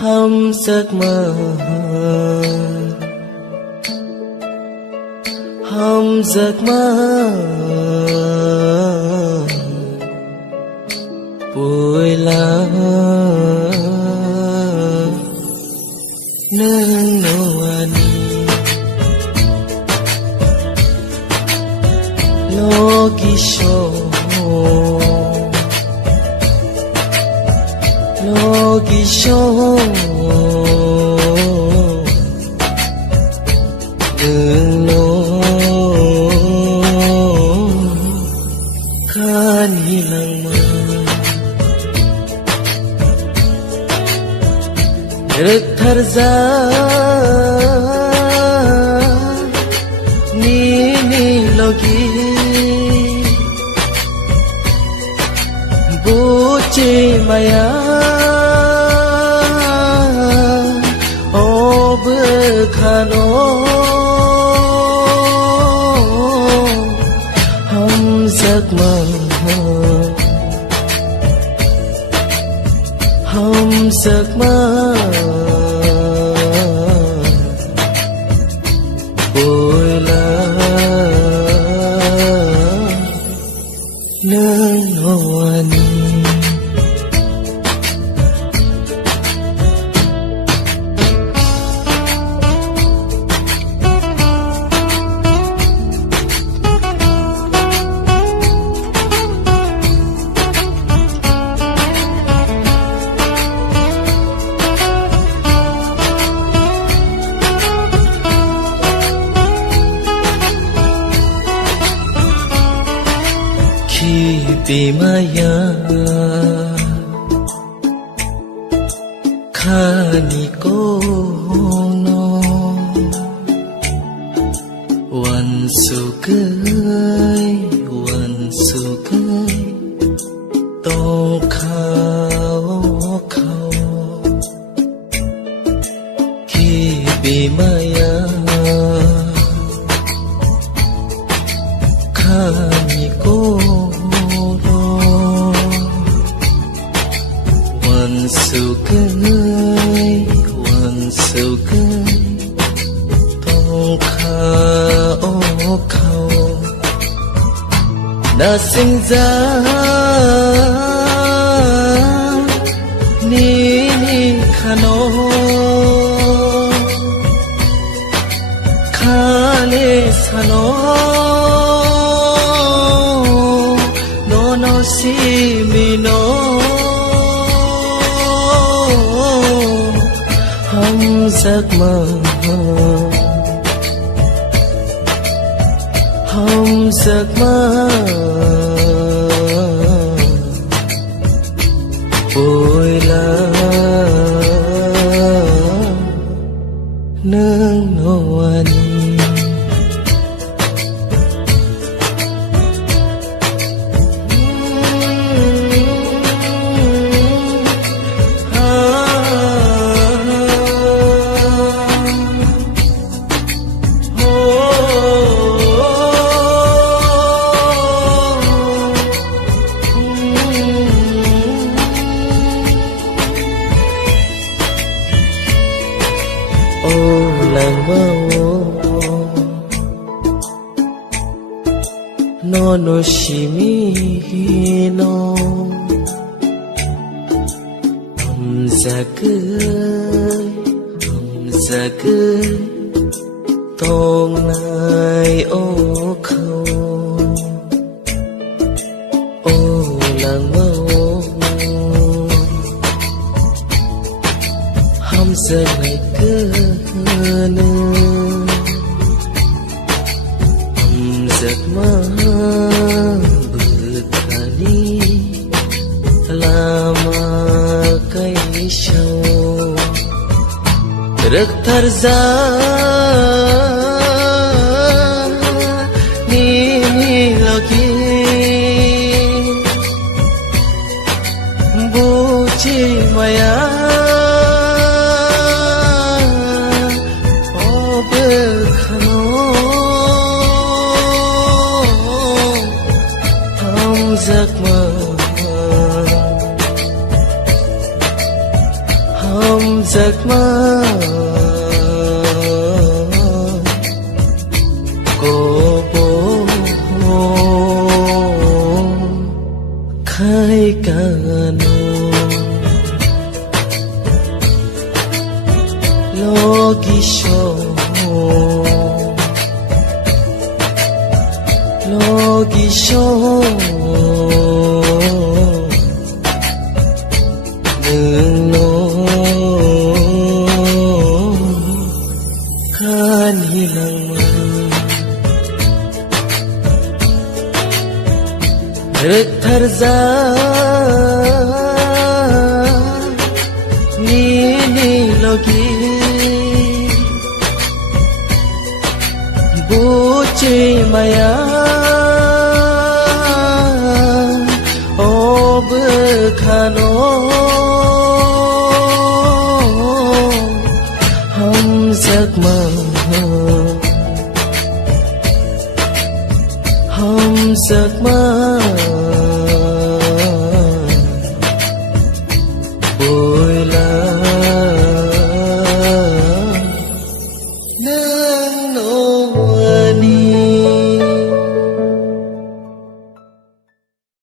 hăm giấc mơ, hăm giấc mơ vui lá nương nô ani logi show logi show nương nô khan hilang mơ rất thar ra ni ni logi buci maya o berkhano hum giấc mơ hum giấc mơ vui lá nương nô ani khi maya khani ko no wan su kai to khao khao khi bị maya khani ko su kai tong khao khao đã sinh ra ni ni khano khane sano no no si mi no hum giấc mơ hum giấc mơ vui lá nương nô ani làng mơ no no shimi no hum ra cười tong nai ô khâu ô làng mơ hum ra ngày cứ giấc mơ berkhani lama kai show rất thar ra ni ni logi buci maya giấc mơ hum giấc mơ của bố khai cano logisho nương nô kan hilang Rektarza Nini logi Buci maya O bekhano Ham giấc mơ Ham giấc mơ